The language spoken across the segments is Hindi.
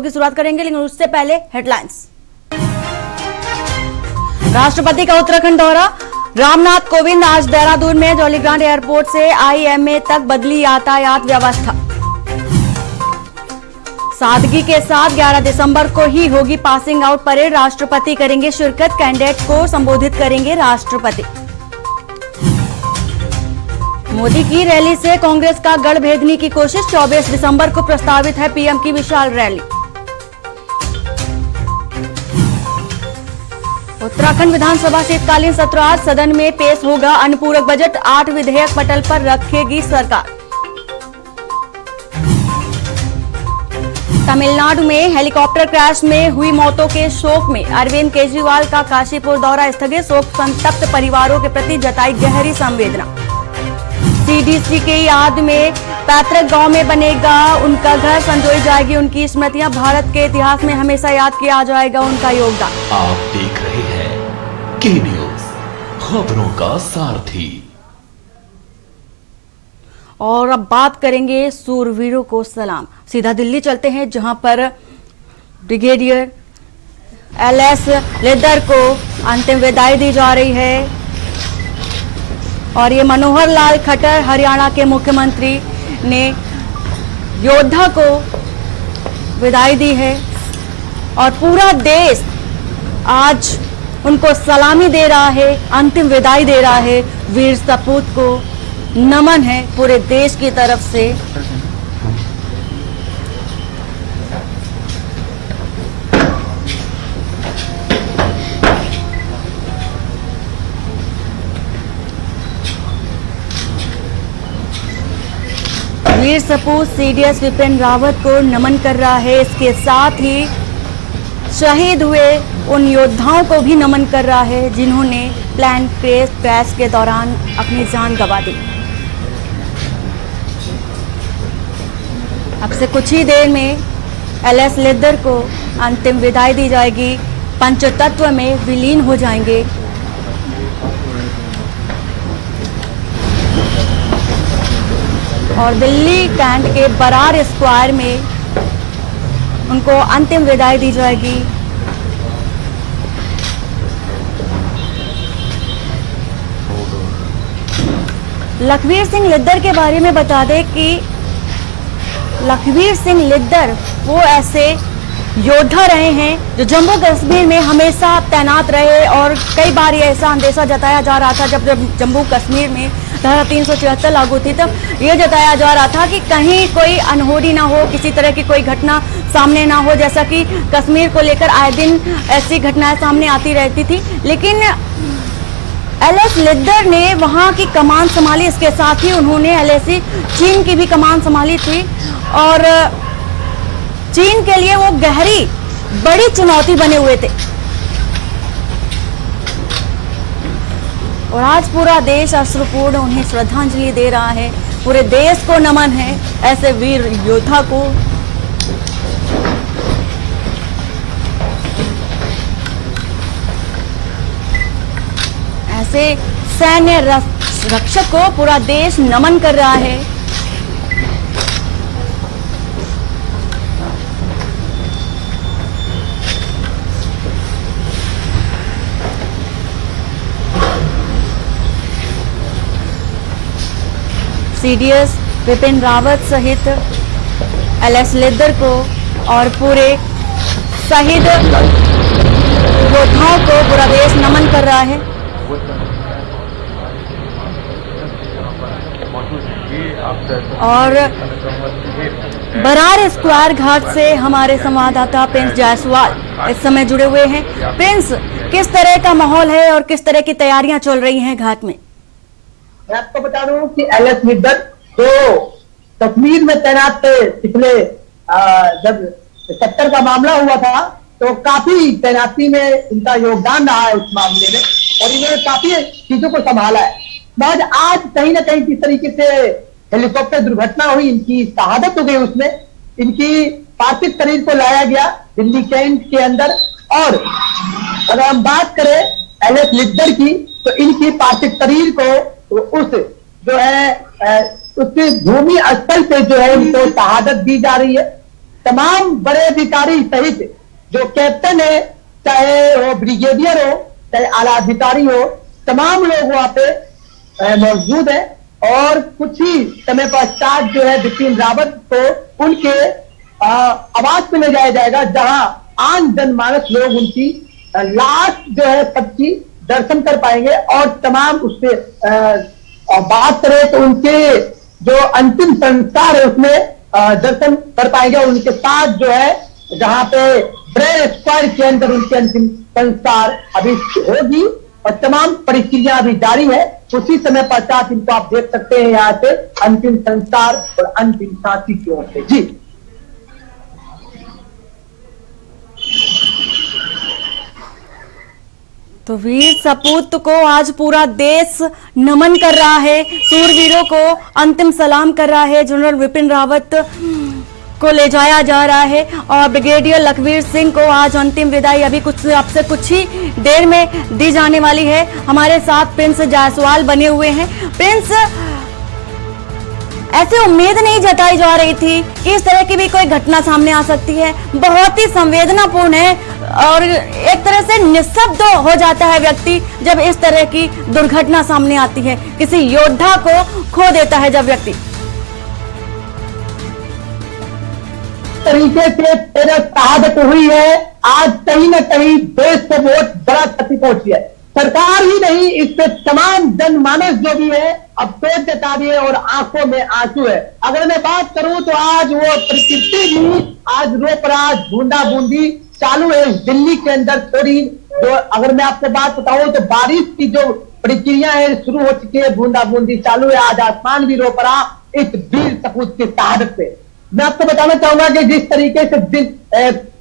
की शुरुआत करेंगे, लेकिन उससे पहले हेडलाइंस। राष्ट्रपति का उत्तराखंड दौरा। रामनाथ कोविंद आज देहरादून में जौलीग्रांट एयरपोर्ट से आईएमए तक बदली यातायात व्यवस्था। सादगी के साथ 11 दिसंबर को ही होगी पासिंग आउट परेड। राष्ट्रपति करेंगे शिरकत, कैंडिडेट को संबोधित करेंगे राष्ट्रपति। मोदी की रैली से कांग्रेस का गढ़ भेदने की कोशिश। 24 दिसंबर को प्रस्तावित है पीएम की विशाल रैली। उत्तराखंड विधानसभा शीतकालीन सत्र आज सदन में पेश होगा अनुपूरक बजट। 8 विधेयक पटल पर रखेगी सरकार। तमिलनाडु में हेलीकॉप्टर क्रैश में हुई मौतों के शोक में अरविंद केजरीवाल का काशीपुर दौरा स्थगित। शोक संतप्त परिवारों के प्रति जताई गहरी संवेदना। सीडीसी की याद में पैतृक गांव में बनेगा उनका घर, संजोई जाएगी उनकी स्मृतियां। भारत के इतिहास में हमेशा याद किया जाएगा उनका योगदान। आप देख रहे हैं के न्यूज, खबरों का सारथी। और अब बात करेंगे सूरवीरों को सलाम। सीधा दिल्ली चलते हैं, जहां पर ब्रिगेडियर एलएस लेदर को अंतिम विदाई दी जा रही है। और ये मनोहर लाल खट्टर हरियाणा के मुख्यमंत्री ने योद्धा को विदाई दी है और पूरा देश आज उनको सलामी दे रहा है, अंतिम विदाई दे रहा है। वीर सपूत को नमन है पूरे देश की तरफ से। वीर सपूत सीडीएस विपिन रावत को नमन कर रहा है। इसके साथ ही शहीद हुए उन योद्धाओं को भी नमन कर रहा है जिन्होंने प्लेन क्रैश के दौरान अपनी जान गंवा दी। अब से कुछ ही देर में एलएस लेदर को अंतिम विदाई दी जाएगी। पंचतत्व में विलीन हो जाएंगे। और दिल्ली कैंट के बरार स्क्वायर में उनको अंतिम विदाई दी जाएगी। लखवीर सिंह लिद्दर के बारे में बता दें कि लखवीर सिंह लिद्दर वो ऐसे योद्धा रहे हैं जो जम्मू कश्मीर में हमेशा तैनात रहे। और कई बार ये ऐसा अंदेशा जताया जा रहा था जब जम्मू कश्मीर में धारा 374 लागू थी, तब ये जताया जा रहा था कि कहीं कोई अनहोनी ना हो, किसी तरह की कोई घटना सामने ना हो, जैसा कि कश्मीर को लेकर आए दिन ऐसी घटनाएं सामने आती रहती थी। लेकिन एलएस लिद्दर ने वहां की कमान संभाली। इसके साथ ही उन्होंने एलएसी चीन की भी कमान संभाली थी और चीन के लिए वो गहरी बड़ी चुनौती बने हुए थे। और आज पूरा देश अश्रुपूर्ण उन्हें श्रद्धांजलि दे रहा है। पूरे देश को नमन है ऐसे वीर योद्धा को। ऐसे सैन्य रक्षक को पूरा देश नमन कर रहा है। सीडीएस विपिन रावत सहित एलएस लेदर को और पूरे शहीद योद्धाओं को पूरा देश नमन कर रहा है। और बरार स्क्वायर घाट से हमारे संवाददाता प्रिंस जायसवाल इस समय जुड़े हुए हैं। प्रिंस, किस तरह का माहौल है और किस तरह की तैयारियां चल रही हैं घाट में? मैं आपको बता दूं कि एलएस लिद्दर जो कश्मीर में तैनात थे, पिछले जब 70 का मामला हुआ था तो काफी तैनाती में इनका योगदान रहा है उस मामले में और इन्होंने काफी चीजों को संभाला है। बाद आज कहीं ना कहीं किस तरीके से हेलीकॉप्टर दुर्घटना हुई, इनकी शहादत हो गई, उसमें इनकी पार्थिव शरीर को लाया गया दिल्ली कैंट के अंदर। और अगर हम बात करें एलएस लिद्दर की तो इनकी पार्थिव शरीर को उस जो है उसके भूमि स्थल पे जो है उनको शहादत दी जा रही है। तमाम बड़े अधिकारी सहित जो कैप्टन है, चाहे वो ब्रिगेडियर हो, चाहे आला अधिकारी हो, तमाम लोग वहां पे मौजूद है। और कुछ ही समय पश्चात जो है बिपिन रावत को उनके आवास पे ले जाया जाएगा, जहां आम जनमानस लोग उनकी लाश जो है सबकी दर्शन कर पाएंगे। और तमाम उससे बात करें तो उनके जो अंतिम संस्कार है उसमें दर्शन कर पाएंगे। और उनके साथ जो है जहां पे ब्रेन स्क्वायर के अंदर उनके अंतिम संस्कार अभी होगी और तमाम प्रक्रिया अभी जारी है। उसी समय पश्चात इनको आप देख सकते हैं यहाँ से अंतिम संस्कार और अंतिम शांति की ओर से। जी तो वीर सपूत को आज पूरा देश नमन कर रहा है, सूरवीरों को अंतिम सलाम कर रहा है। जनरल विपिन रावत को ले जाया जा रहा है और ब्रिगेडियर लखवीर सिंह को आज अंतिम विदाई अभी कुछ ही देर में दी जाने वाली है। हमारे साथ प्रिंस जायसवाल बने हुए हैं। प्रिंस, ऐसी उम्मीद नहीं जताई जा रही थी कि इस तरह की भी कोई घटना सामने आ सकती है। बहुत ही संवेदनापूर्ण है और एक तरह से निस्तब्ध हो जाता है व्यक्ति जब इस तरह की दुर्घटना सामने आती है। किसी योद्धा को खो देता है जब व्यक्ति। तरीके से तेरा शहादत हुई है, आज कहीं ना कहीं देश को बहुत बड़ा क्षति पहुंची है। सरकार ही नहीं, इस पे तमाम जनमानस जो भी है अफसोस जता रही है और आंखों में आंसू है। अगर मैं बात करूं तो आज वो प्रकृति भी आज रोक रहा, बूंदा बूंदी चालू है दिल्ली के अंदर। थोड़ी जो अगर मैं आपको बात बताऊं तो बारिश की जो प्रक्रिया है शुरू हो चुकी है, बूंदा बूंदी चालू है। आज आसमान भी रोक रहा इस वीर सपूत की शहादत पे। मैं आपको बताना चाहूंगा कि जिस तरीके से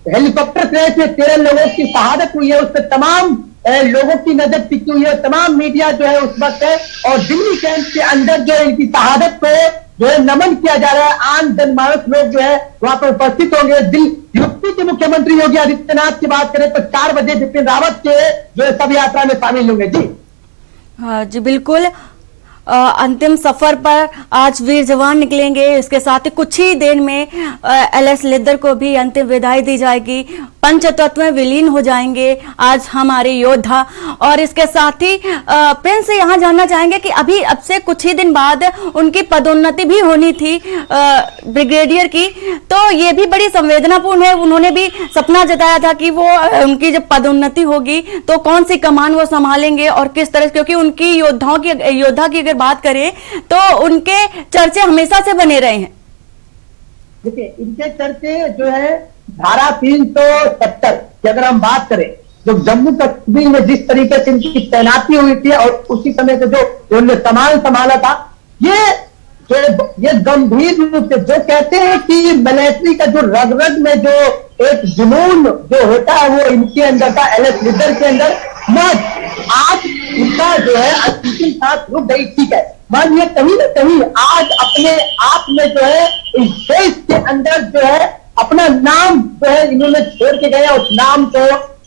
हेलीकॉप्टर क्रैश में 13 लोगों की शहादत हुई है, उस पर तमाम लोगों की नजर टिकी हुई है, तमाम मीडिया जो है उस वक्त है। और दिल्ली कैंप के अंदर जो है इनकी शहादत को जो है नमन किया जा रहा है। आम जनमानस लोग जो है वहां पर उपस्थित होंगे। यूपी के मुख्यमंत्री योगी आदित्यनाथ की बात करें तो 4 बजे बिपिन रावत के जो है सब यात्रा में शामिल होंगे। जी हाँ जी बिल्कुल। अंतिम सफर पर आज वीर जवान निकलेंगे। इसके साथ ही कुछ ही देर में एलएस लिद्दर को भी अंतिम विदाई दी जाएगी। पंचतत्व में विलीन हो जाएंगे आज हमारे योद्धा। और इसके साथ ही प्रिंस से यहाँ जानना चाहेंगे कि अभी अब से कुछ ही दिन बाद उनकी पदोन्नति भी होनी थी ब्रिगेडियर की, तो ये भी बड़ी संवेदनापूर्ण है। उन्होंने भी सपना जताया था कि वो उनकी जब पदोन्नति होगी तो कौन सी कमान वो संभालेंगे और किस तरह, क्योंकि उनकी योद्धा की बात करें तो उनके चर्चे हमेशा से बने रहे हैं। देखिए इनके चर्चे जो है धारा 370 की अगर हम बात करें, जो जम्मू कश्मीर में जिस तरीके से इनकी तैनाती हुई थी और उसी समय से जो उन्होंने सामान संभाला था, ये गंभीर रूप से जो कहते हैं कि मिलिट्री का जो रग रग में जो एक जुनून जो होता है वो इनके अंदर था, एलएस लिद्दर के अंदर। आज इनका जो है अंतिम सांस रुक गई, ठीक है, मानिए कहीं ना कहीं आज अपने आप में जो है इस देश के अंदर जो है अपना नाम जो है इन्होंने छोड़ के गए। उस नाम को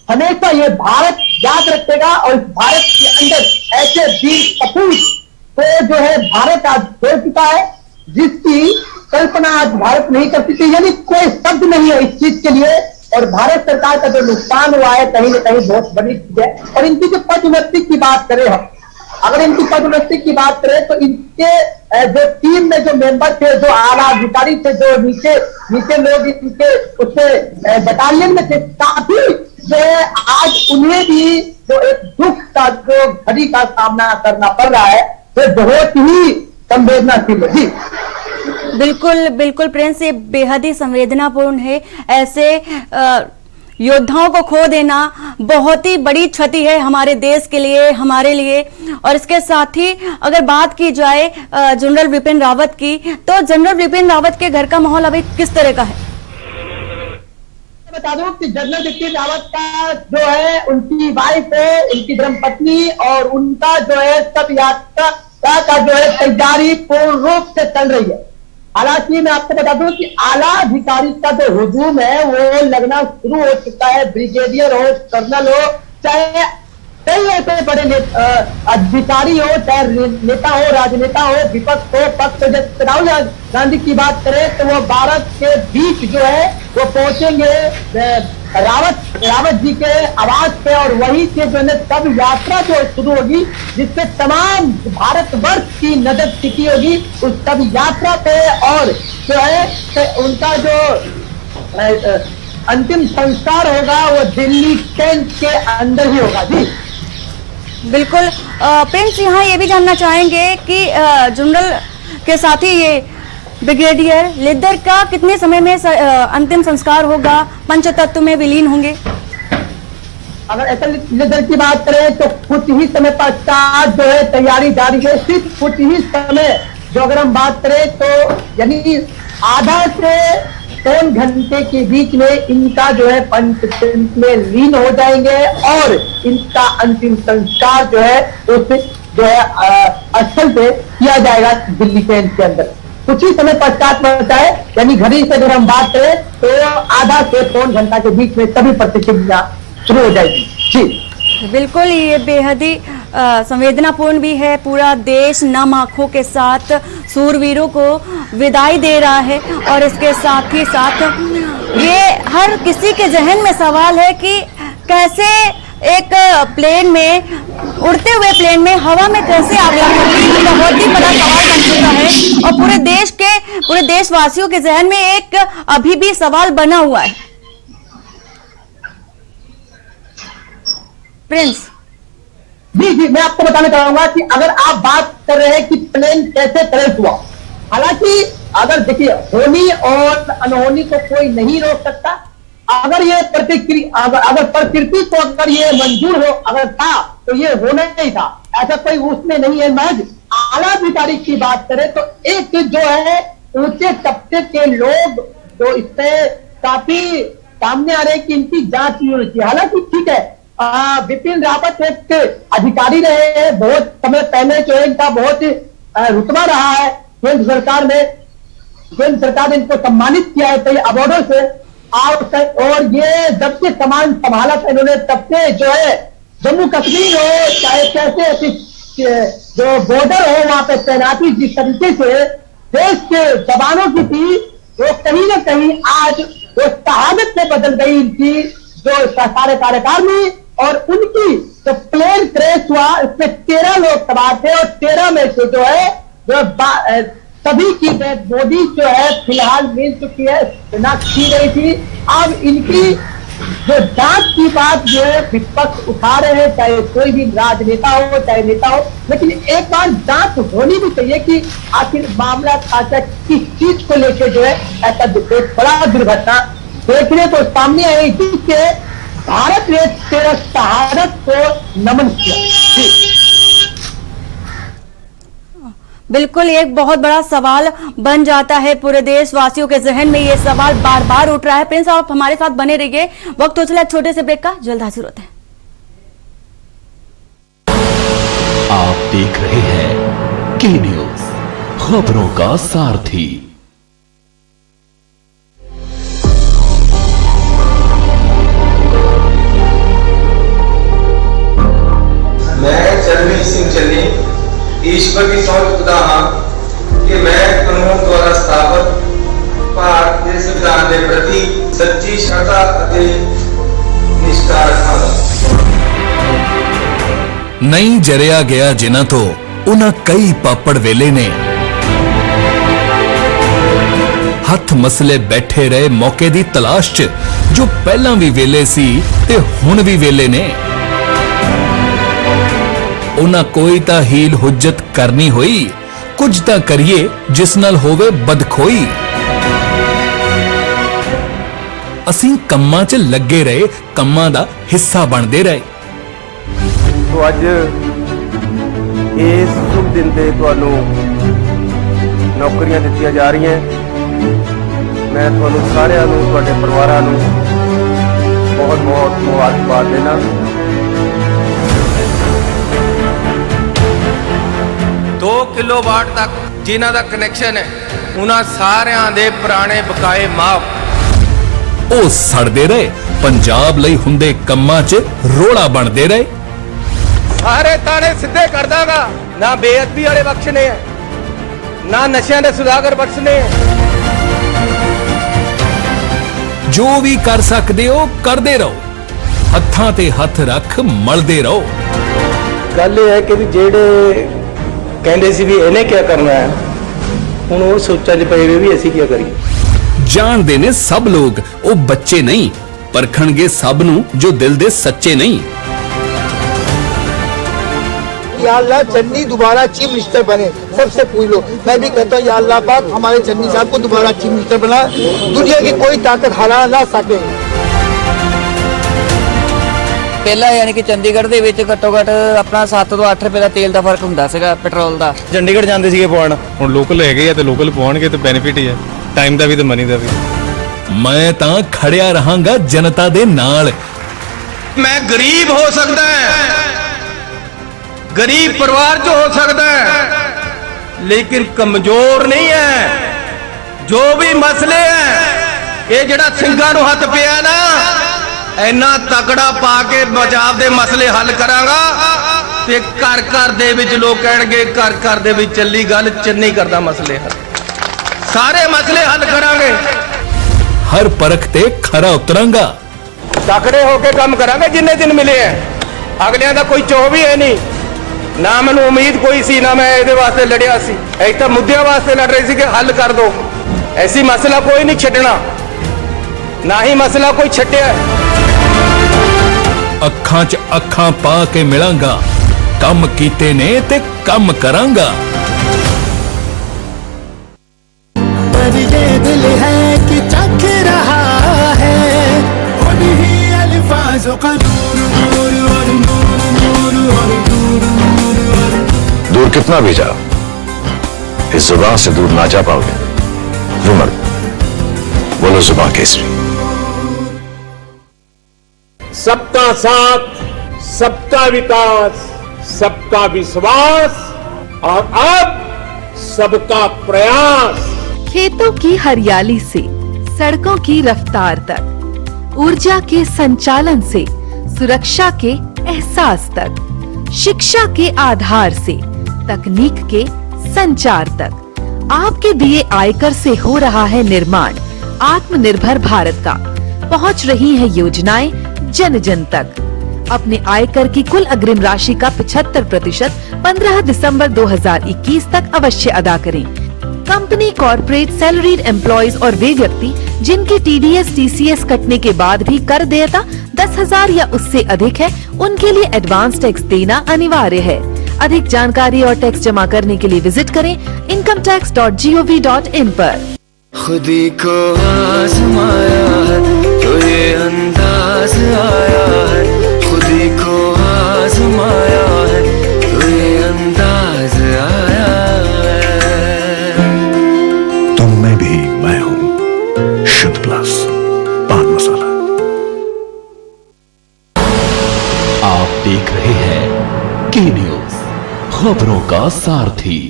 हमेशा ये भारत याद रखेगा और इस भारत के अंदर ऐसे वीर सपूत तो जो है भारत आज छोड़ चुका है, जिसकी कल्पना आज भारत नहीं कर सकती। यानी कोई शब्द नहीं है इस चीज के लिए। और भारत सरकार का जो नुकसान हुआ है कहीं ना कहीं बहुत बड़ी चीज है। और इनकी जो पदोन्नति की बात करें हम, अगर इनकी पदोन्नति की बात करें तो इनके जो टीम में जो मेंबर थे, जो आला अधिकारी थे, जो नीचे लोग इनके उससे बटालियन में थे, काफी जो है आज उन्हें भी जो एक दुख का जो घड़ी का सामना करना पड़ रहा है, तो बहुत ही संवेदनाशील है। जी बिल्कुल बिल्कुल प्रिंस, ये बेहद ही संवेदनापूर्ण है। ऐसे योद्धाओं को खो देना बहुत ही बड़ी क्षति है हमारे देश के लिए, हमारे लिए। और इसके साथ ही अगर बात की जाए जनरल विपिन रावत की, तो जनरल विपिन रावत के घर का माहौल अभी किस तरह का है? बता दूं कि जनरल विपिन रावत का जो है उनकी वाइफ है, उनकी धर्मपत्नी और उनका जो है सब यात्रा का जो है तैयारी पूर्ण रूप से चल रही है। हालांकि मैं आपको बता दूं कि आला अधिकारी का जो हुजूम है वो लगना शुरू हो चुका है। ब्रिगेडियर हो, कर्नल हो, चाहे कई ऐसे बड़े अधिकारी हो, चाहे नेता हो, राजनेता हो, विपक्ष हो, पक्ष हो, जब राहुल गांधी की बात करें तो वो भारत के बीच जो है वो पहुंचेंगे रावत जी के आवास पे, और वहीं से जो है तब यात्रा जो शुरू होगी जिससे तमाम भारतवर्ष की नजर टिकी होगी उस तब यात्रा पे, और जो है उनका जो अंतिम संस्कार होगा वो दिल्ली कैंट के अंदर ही होगा। जी बिल्कुल। प्रिंस, यहाँ ये भी जानना चाहेंगे कि जनरल के साथ ही ये ब्रिगेडियर लिद्दर का कितने समय में अंतिम संस्कार होगा, पंचतत्व में विलीन होंगे? अगर ऐसा लिद्दर की बात करें तो कुछ ही समय पश्चात जो है तैयारी जारी है, सिर्फ कुछ ही समय जो अगर हम बात करें तो यानी आधा से 3 घंटे के बीच में इनका जो है पंचतत्व में लीन हो जाएंगे और इनका अंतिम संस्कार जो है उस जो है स्थल पे किया जाएगा दिल्ली कैंट के अंदर। कुछ ही समय पश्चात बचा है, यानी घड़ी से अगर हम बात करें तो आधा से 3 घंटा के बीच में सभी प्रतिक्रिया शुरू हो जाएगी। जी बिल्कुल, ये बेहद ही संवेदनापूर्ण भी है। पूरा देश नम आंखों के साथ सूरवीरों को विदाई दे रहा है और इसके साथ ही साथ ये हर किसी के जहन में सवाल है कि कैसे एक प्लेन में, उड़ते हुए प्लेन में हवा में कैसे आग लग सकती है। बहुत ही बड़ा सवाल बन चुका है और पूरे देशवासियों के जहन में एक अभी भी सवाल बना हुआ है। प्रिंस जी मैं आपको बताना चाहूंगा कि अगर आप बात कर रहे हैं कि प्लेन कैसे क्रैश हुआ, हालांकि अगर देखिए होनी और अनहोनी को कोई नहीं रोक सकता। अगर ये प्रतिक्रिया अगर प्रकृति को अगर ये मंजूर हो अगर था तो ये होना ही था, ऐसा कोई उसमें नहीं है। महज आला अधिकारी की बात करें तो एक जो है ऊंचे तबके के लोग जो इससे काफी सामने आ रहे हैं कि इनकी जांच नहीं होनी चाहिए। हालांकि ठीक है, बिपिन रावत एक अधिकारी रहे हैं, बहुत समय पहले जो है इनका बहुत रुतबा रहा है केंद्र सरकार ने, केंद्र सरकार ने इनको सम्मानित किया है कई अवार्डों से, और ये जब से कमान संभाला था इन्होंने तब से जो है जम्मू कश्मीर हो चाहे कैसे जो बॉर्डर हो वहां पे तैनाती जिस तरीके से देश के जवानों की थी वो कहीं ना कहीं आज वो शहादत में बदल गई इनकी जो सारे कार्यकाल में। और उनकी जो प्लेन क्रैश हुआ इसमें 13 लोग सवार थे और 13 में से जो है जो सभी की डेड बॉडी जो है फिलहाल मिल चुकी है, शिनाख्त की गई थी। अब इनकी जो जांच की बात जो है विपक्ष उठा रहे हैं, चाहे कोई भी राजनेता हो चाहे नेता हो, लेकिन एक बार जांच होनी भी चाहिए कि आखिर मामला खासा किस चीज को लेकर जो है ऐसा बड़ा दुर्घटना देखने तो सामने आई जिससे भारत ने तेरा शहादत को नमन किया। बिल्कुल, एक बहुत बड़ा सवाल बन जाता है, पूरे देशवासियों के जहन में ये सवाल बार बार उठ रहा है। प्रिंस, आप हमारे साथ बने रहिए, वक्त हो चला एक छोटे से ब्रेक का, जल्द हाजिर होते हैं। आप देख रहे हैं के न्यूज, खबरों का सारथी। मैं चरणवीर सिंह चन्नी ईश्वर की सौंप खुदा हां कि मैं कानून द्वारा स्थापित भारत के संविधान के प्रति सच्ची श्रद्धा ਅਤੇ निष्ठा रखांगा। नहीं जरिया गया जिन्हां तो उन्हां कई पापड़ वेले ने हथ मसले बैठे रहे मौके दी तलाश च जो पहला भी वेले सी ते हुण भी वेले ने। उन्हां कोई तां हील हुज्जत करनी होई, कुछ तां करिए जिस नाल होवे बदखोई। असीं कम्मां च लगे रहे, कम्मां दा हिस्सा बनदे रहे। तो अज इस शुभ दिन ते तुहानू नौकरियां दित्तियां जा रही हैं। मैं तुहानू सारिआं नू तुहाडे परिवारां नू बहुत बहुत मुबारकबाद देना। 2 किलोवाट तक जिन्हां दा कनैक्शन है उन्हां सारिਆਂ ਦੇ ਪੁਰਾਣੇ ਬਕਾਏ ਮਾਫ। ਉਹ ਸੜਦੇ ਰਹੇ, ਪੰਜਾਬ ਲਈ ਹੁੰਦੇ ਕੰਮਾਂ 'ਚ ਰੋਲਾ ਬਣਦੇ ਰਹੇ। ਸਾਰੇ ਤਾਣੇ ਸਿੱਧੇ ਕਰ ਦਾਂਗਾ। ਨਾ ਬੇਅਦਬੀ ਵਾਲੇ ਬਖਸ਼ਨੇ ਆ, ਨਾ ਨਸ਼ਿਆਂ ਦੇ ਸੁਦਾਗਰ ਬਖਸ਼ਨੇ ਆ। ਜੋ ਵੀ ਕਰ ਸਕਦੇ ਹੋ ਕਰਦੇ ਰਹੋ, ਹੱਥਾਂ ਤੇ ਹੱਥ ਰੱਖ ਮਲਦੇ ਰਹੋ। ਗੱਲ ਇਹ ਹੈ ਕਿ ਵੀ ਜਿਹੜੇ ਕਹਿੰਦੇ ਸੀ ਵੀ ਇਹਨੇ ਕੀ ਕਰਨਾ ਹੈ, ਹੁਣ ਉਹ ਸੋਚਾਂ 'ਚ ਪਏ ਵੀ ਅਸੀਂ ਕੀ ਕਰੀਏ। ਜਾਣਦੇ ਨੇ ਸਭ ਲੋਕ ਉਹ ਬੱਚੇ ਨਹੀਂ, ਪਰਖਣਗੇ ਸਭ ਨੂੰ ਜੋ ਦਿਲ ਦੇ ਸੱਚੇ ਨਹੀਂ। या अल्लाह चन्नी दोबारा चीफ मिनिस्टर बने, सबसे पूछ लो। मैं भी कहता हूँ या अल्लाह पाक हमारे चन्नी साहब को दोबारा चीफ मिनिस्टर बना, दुनिया की कोई ताकत हरा ना सके। ਪਹਿਲਾਂ ਯਾਨੀ ਕਿ ਚੰਡੀਗੜ੍ਹ ਦੇ ਵਿੱਚ ਘੱਟੋ ਘੱਟ ਆਪਣਾ 7 ਤੋਂ 8 ਰੁਪਏ ਦਾ ਤੇਲ ਦਾ ਫਰਕ ਹੁੰਦਾ ਸੀਗਾ ਪੈਟਰੋਲ ਦਾ। ਚੰਡੀਗੜ੍ਹ ਜਾਂਦੇ ਸੀਗੇ ਪਵਾਉਣ, ਹੁਣ ਲੋਕਲ ਹੈਗੇ ਆ ਤੇ ਲੋਕਲ ਪਵਾਉਣਗੇ ਤੇ ਬੈਨੀਫਿਟ ਹੀ ਹੈ, ਟਾਈਮ ਦਾ ਵੀ ਤੇ ਮਨੀ ਦਾ ਵੀ। ਮੈਂ ਤਾਂ ਖੜਿਆ ਰਹਾਂਗਾ ਜਨਤਾ ਦੇ ਨਾਲ। ਮੈਂ ਗਰੀਬ ਹੋ ਸਕਦਾ ਹੈ, गरीब परिवार जो हो सकता है, लेकिन कमजोर नहीं है। जो भी मसले है ये जड़ा ਸਿੰਘਾਂ ਨੂੰ ਹੱਥ ਪਿਆ ਨਾ, ਇੰਨਾ ਤਕੜਾ ਪਾ ਕੇ ਪੰਜਾਬ ਦੇ ਮਸਲੇ ਹੱਲ ਕਰਾਂਗਾ ਤੇ ਘਰ ਘਰ ਦੇ ਵਿੱਚ ਲੋਕ ਕਹਿਣਗੇ ਘਰ ਘਰ ਦੇ ਵਿੱਚ ਚੱਲੀ ਗੱਲ, ਚੰਨੀ ਕਰਦਾ ਮਸਲੇ ਹੱਲ, ਸਾਰੇ ਮਸਲੇ ਹੱਲ ਕਰਾਂਗੇ। ਹਰ ਪਰਖ ਤੇ ਖਰਾ ਉਤਰਾਂਗਾ। ਤਕੜੇ ਹੋ ਕੇ ਕੰਮ ਕਰਾਂਗੇ ਜਿੰਨੇ ਦਿਨ ਮਿਲੇ ਹੈ। ਅਗਲਿਆਂ ਦਾ ਕੋਈ ਚੋਹ ਵੀ ਹੈ ਨਹੀਂ, ਨਾ ਮੈਨੂੰ ਉਮੀਦ ਕੋਈ ਸੀ, ਨਾ ਮੈਂ ਇਹਦੇ ਵਾਸਤੇ ਲੜਿਆ ਸੀ। ਇਹ ਤਾਂ ਮੁੱਦਿਆਂ ਵਾਸਤੇ ਲੜ ਰਹੀ ਸੀ ਕਿ ਹੱਲ ਕਰ ਦੋ। ਐਸੀ ਮਸਲਾ ਕੋਈ ਨਹੀਂ ਛੱਡਣਾ, ਨਾ ਹੀ ਮਸਲਾ ਕੋਈ ਛੱਡਿਆ। ਅੱਖਾਂ 'ਚ ਅੱਖਾਂ ਪਾ ਕੇ ਮਿਲਾਂਗਾ, ਕੰਮ ਕੀਤੇ ਨੇ ਤੇ ਕੰਮ ਕਰਾਂਗਾ। पर ये दिल है कि चख रहा है उन्हीं अल्फाजों का नूर नूर और नूर नूर और नूर नूर और दूर कितना भी जाओ, इस जुबान से दूर ना जा पाओगे। रुमर बोलो जुबान केसरी। सबका साथ, सबका विकास, सबका विश्वास और अब सबका प्रयास। खेतों की हरियाली से सड़कों की रफ्तार तक, ऊर्जा के संचालन से सुरक्षा के एहसास तक, शिक्षा के आधार से तकनीक के संचार तक, आपके दिए आयकर से हो रहा है निर्माण आत्मनिर्भर भारत का। पहुंच रही है योजनाएं जन जन तक। अपने आयकर की कुल अग्रिम राशि का 75% 15 दिसंबर 2021 तक अवश्य अदा करें। कंपनी, कॉर्पोरेट, सैलरीड एम्प्लॉयज और वे व्यक्ति जिनकी TDS TCS कटने के बाद भी कर देयता 10,000 या उससे अधिक है, उनके लिए एडवांस टैक्स देना अनिवार्य है। अधिक जानकारी और टैक्स जमा करने के लिए विजिट करें incometax.gov.in पर। खुदी को आजमाया है तो ये अंदाज आया है, खुदी को आजमाया है तो ये अंदाज आया है। तुम में भी मैं हूं, शुद्ध प्लस पान मसाला। आप देख रहे हैं के न्यूज, खबरों का सारथी।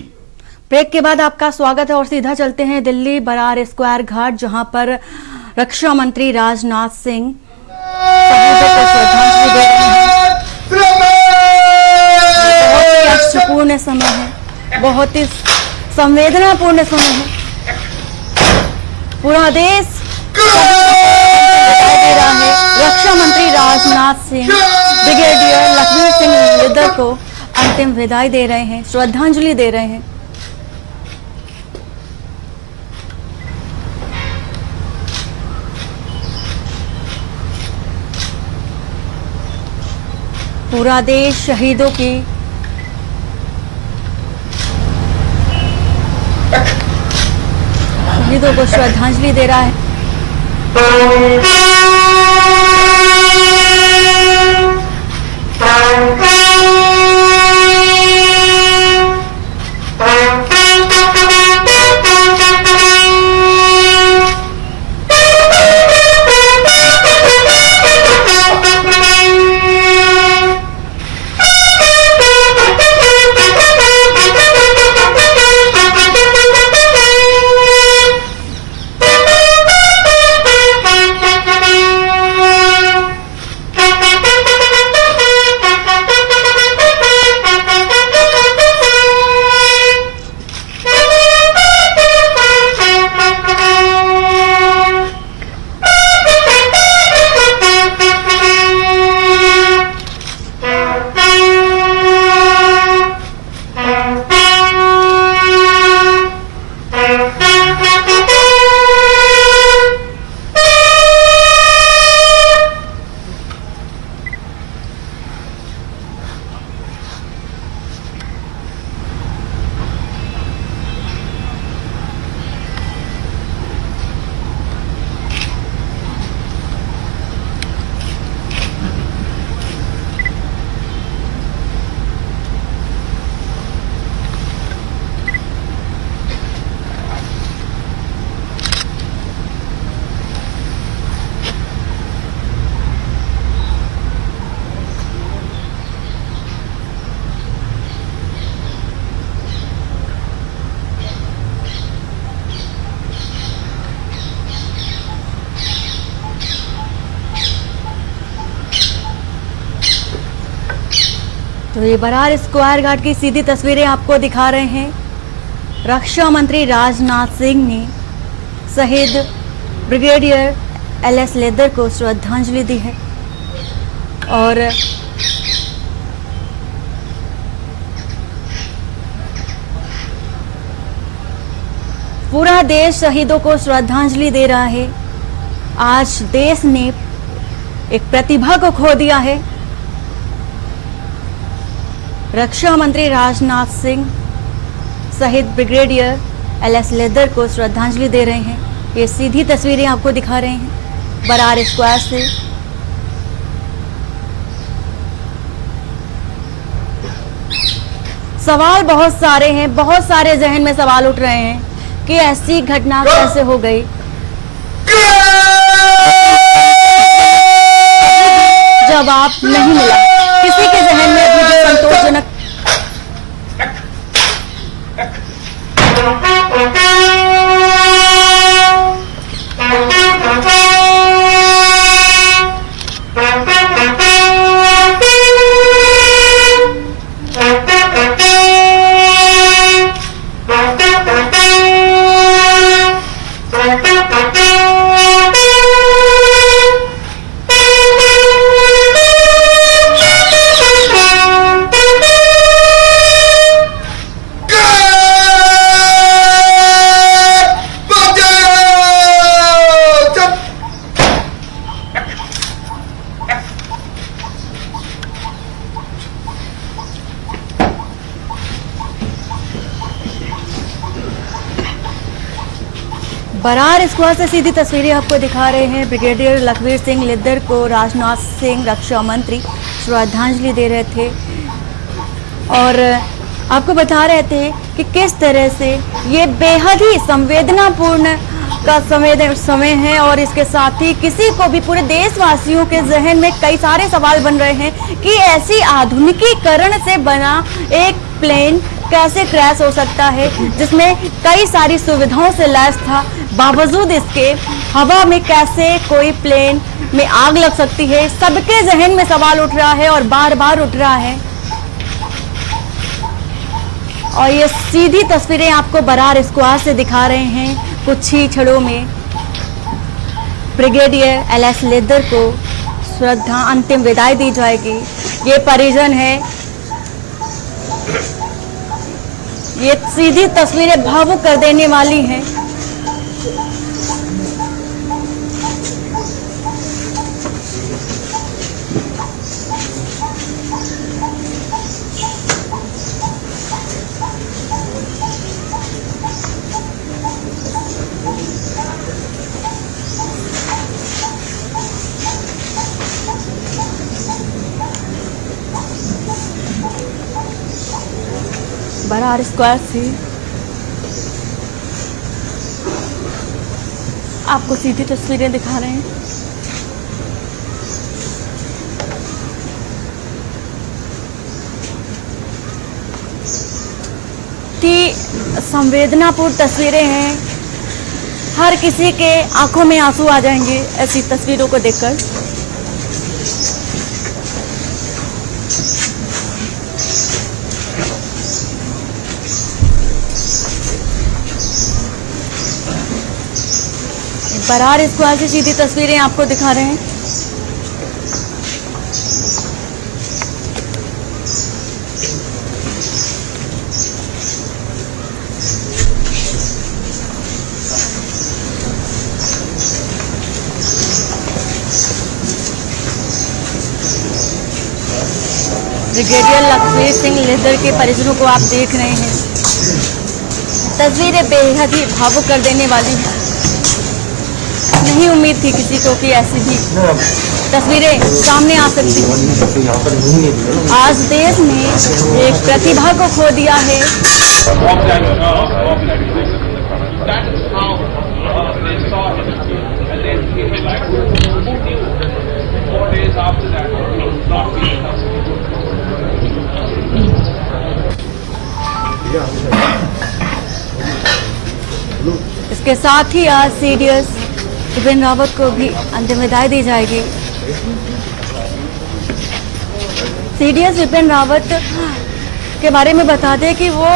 ब्रेक के बाद आपका स्वागत है और सीधा चलते हैं दिल्ली बरार स्क्वायर घाट, जहां पर रक्षा मंत्री राजनाथ सिंह शहीदों को श्रद्धांजलि दे रहे हैं। बहुत ही अश्रुपूर्ण समय है, बहुत ही संवेदनापूर्ण समय है। पूरा देश दे रहा है। रक्षा मंत्री राजनाथ सिंह ब्रिगेडियर लखवीर सिंह लिद्दर को अंतिम विदाई दे रहे हैं, श्रद्धांजलि दे रहे हैं। पूरा देश शहीदों की शहीदों को श्रद्धांजलि दे रहा है। तो ये बरार स्क्वायर घाट की सीधी तस्वीरें आपको दिखा रहे हैं। रक्षा मंत्री राजनाथ सिंह ने शहीद ब्रिगेडियर LS लेदर को श्रद्धांजलि दी है और पूरा देश शहीदों को श्रद्धांजलि दे रहा है। आज देश ने एक प्रतिभा को खो दिया है। रक्षा मंत्री राजनाथ सिंह शहीद ब्रिगेडियर LS लेदर को श्रद्धांजलि दे रहे हैं। ये सीधी तस्वीरें आपको दिखा रहे हैं बरार स्क्वायर से। सवाल बहुत सारे हैं, बहुत सारे जहन में सवाल उठ रहे हैं कि ऐसी घटना कैसे हो गई। जवाब नहीं मिला किसी के जहन में अभी भी संतोषजनक। बरार स्क्वायर से सीधी तस्वीरें आपको दिखा रहे हैं। ब्रिगेडियर लखवीर सिंह लिद्दर को राजनाथ सिंह रक्षा मंत्री श्रद्धांजलि दे रहे थे और आपको बता रहे थे कि किस तरह से ये बेहद ही संवेदनापूर्ण का समय है और इसके साथ ही किसी को भी पूरे देशवासियों के जहन में कई सारे सवाल बन रहे हैं कि ऐसी आधुनिकीकरण से बना एक प्लेन कैसे क्रैश हो सकता है जिसमें कई सारी सुविधाओं से लैस था, बावजूद इसके हवा में कैसे कोई प्लेन में आग लग सकती है। सबके जहन में सवाल उठ रहा है और बार बार उठ रहा है। और ये सीधी तस्वीरें आपको बरार स्क्वायर से दिखा रहे हैं। कुछ ही क्षणों में ब्रिगेडियर LS लेदर को श्रद्धा अंतिम विदाई दी जाएगी। ये परिजन है। ये सीधी तस्वीरें भावुक कर देने वाली हैं। बरार स्क्वायर से आपको सीधी तस्वीरें दिखा रहे हैं। कि संवेदनापूर्ण तस्वीरें हैं। हर किसी के आंखों में आंसू आ जाएंगे ऐसी तस्वीरों को देखकर। बरार स्क्वायर से सीधी तस्वीरें आपको दिखा रहे हैं। ब्रिगेडियर लखवीर सिंह लिद्दर के परिजनों को आप देख रहे हैं। तस्वीरें बेहद ही भावुक कर देने वाली हैं। नहीं उम्मीद थी किसी को कि ऐसी भी तस्वीरें सामने आ सकती हैं। आज देश ने एक प्रतिभा को खो दिया है। इसके साथ ही आज सीडीएस बिपिन रावत को भी अंतिम विदाई दी जाएगी। सीडीएस विपिन रावत के बारे में बता दें कि वो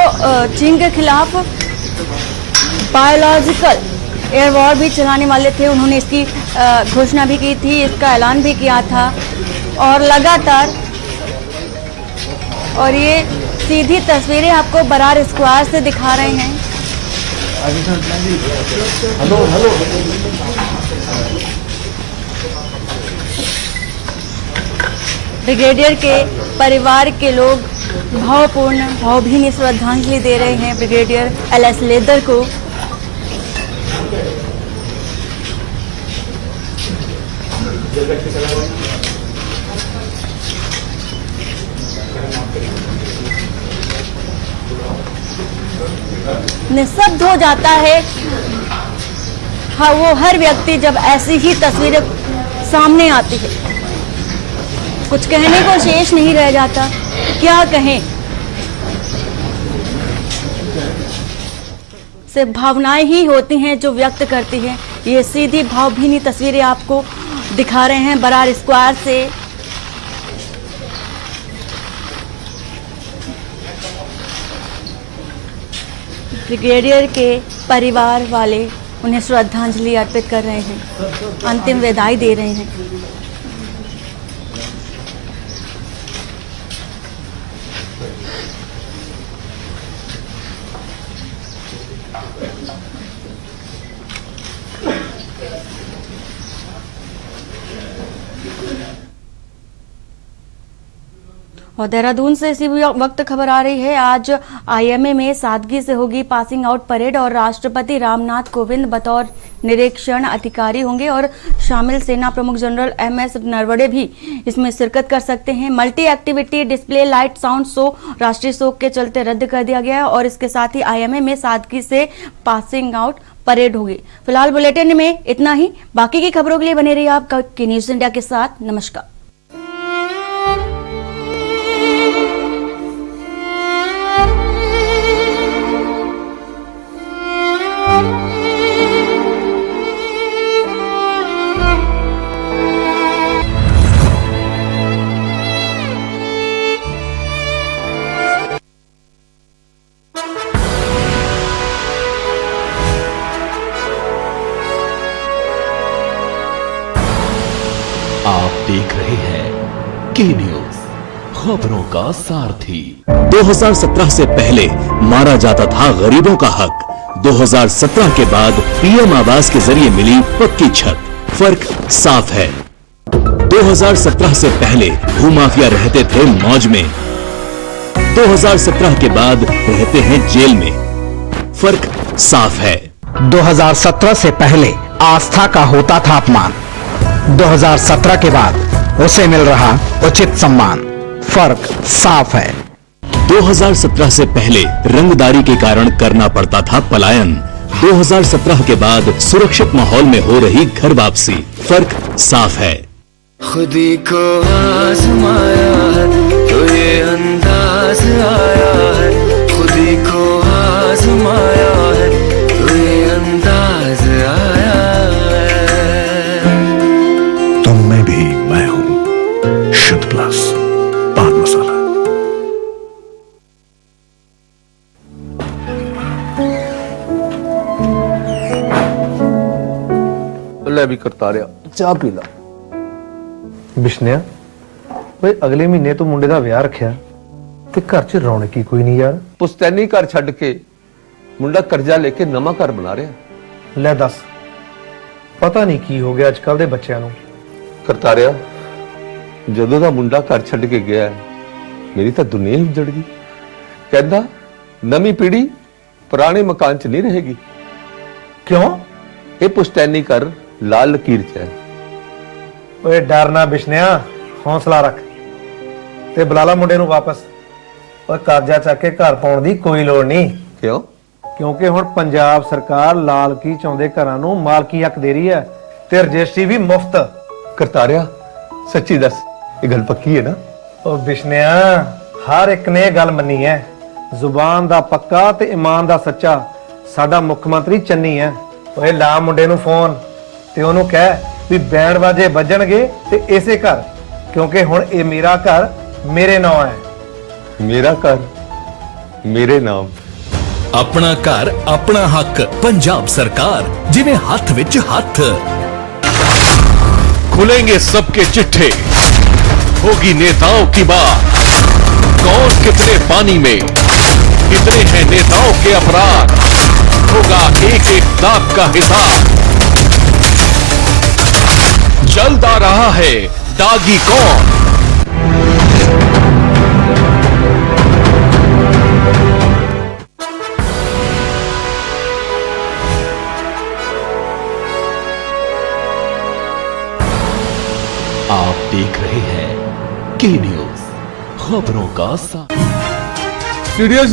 चीन के खिलाफ बायोलॉजिकल एयर वॉर भी चलाने वाले थे। उन्होंने इसकी घोषणा भी की थी, इसका ऐलान भी किया था और लगातार। और ये सीधी तस्वीरें आपको बरार स्क्वायर से दिखा रहे हैं। ब्रिगेडियर के परिवार के लोग भावपूर्ण भावभीनी श्रद्धांजलि दे रहे हैं ब्रिगेडियर एलएस लेदर को। निस्तब्ध हो जाता है हाँ वो हर व्यक्ति जब ऐसी ही तस्वीरें सामने आती है। कुछ कहने को शेष नहीं रह जाता, क्या कहें। सिर्फ भावनाएं ही होती हैं जो व्यक्त करती हैं। ये सीधी भावभीनी तस्वीरें आपको दिखा रहे हैं बरार स्क्वायर से। ब्रिगेडियर के परिवार वाले उन्हें श्रद्धांजलि अर्पित कर रहे हैं, अंतिम विदाई दे रहे हैं। और देहरादून से इसी वक्त खबर आ रही है, आज आईएमए में सादगी से होगी पासिंग आउट परेड और राष्ट्रपति रामनाथ कोविंद बतौर निरीक्षण अधिकारी होंगे और शामिल सेना प्रमुख जनरल एमएस नरवणे भी इसमें शिरकत कर सकते हैं। Multi activity display light sound show राष्ट्रीय शोक के चलते रद्द कर दिया गया है और इसके साथ ही आईएमए में सादगी से पासिंग आउट परेड होगी। फिलहाल बुलेटिन में इतना ही। बाकी की खबरों के लिए बने रहिए आप के न्यूज इंडिया के साथ। नमस्कार। आप देख रहे हैं के न्यूज, खबरों का सारथी। 2017 से पहले मारा जाता था गरीबों का हक। 2017 के बाद पीएम आवास के जरिए मिली पक्की छत। फर्क साफ है। 2017 से पहले भूमाफिया रहते थे मौज में, 2017 के बाद रहते हैं जेल में। फर्क साफ है। 2017 से पहले आस्था का होता था अपमान, 2017 के बाद उसे मिल रहा उचित सम्मान। फर्क साफ है। 2017 से पहले रंगदारी के कारण करना पड़ता था पलायन, 2017 के बाद सुरक्षित माहौल में हो रही घर वापसी। फर्क साफ है। खुदी को आजमाया है तो ये अंदाज आया है, खुदी को आजमाया है तो ये अंदाज आया है। तुम में भी मैं हूं, शुद्ध प्लस पान मसाला। ले भी करता रहा, चाह पी ला। बिश्निया भाई, अगले महीने तो मुंडे दा विआह रखिया ते घर च रौनक ही कोई नहीं यार। पुश्तैनी घर छड्ड के मुंडा कर्जा लेके नवा घर बना रहा। ले दस, पता नहीं की हो गया अजकल दे बच्चों नूं। करता रहा, जदों दा मुंडा घर छड्ड के गया है मेरी तो दुनिया ही उजड़ गई। कहंदा नवी पीढ़ी पुराने मकान च नहीं रहेगी। क्यों? ये पुश्तैनी घर लाल लकीर च है। ओए डरना बिश्निया, हौसला रख ते बुला ला मुंडे नूं वापस। और कर्जा चक के घर पाउण दी कोई लोड़ नहीं। क्यों? क्योंकि हुण पंजाब सरकार लाल की चाहुंदे घरां नूं मालकी हक दे रही है ते रजिस्ट्री भी मुफ्त। करता रहा, सच्ची दस ये गल पक्की है ना? ओ बिश्निया, हर एक ने गल मन्नी है। जुबान दा पक्का ते ईमान दा सच्चा साडा मुख मंत्री चन्नी है। ओए ला मुंडे नूं फोन ते ओनू कह भी बैंड बाजे बजणगे ते इसे घर, क्योंकि हुण ये मेरा घर मेरे नाम है। मेरा घर मेरे नाम। अपना घर अपना हक, पंजाब सरकार, जिवें हथ विच हथ। खुलेंगे सबके चिट्ठे, होगी नेताओं की बात। कौन कितने पानी में, कितने हैं नेताओं के अपराध, होगा एक एक दाग का हिसाब। जल्द आ रहा है दागी कौन। आप देख रहे हैं के न्यूज, खबरों का साथ। स्टूडियो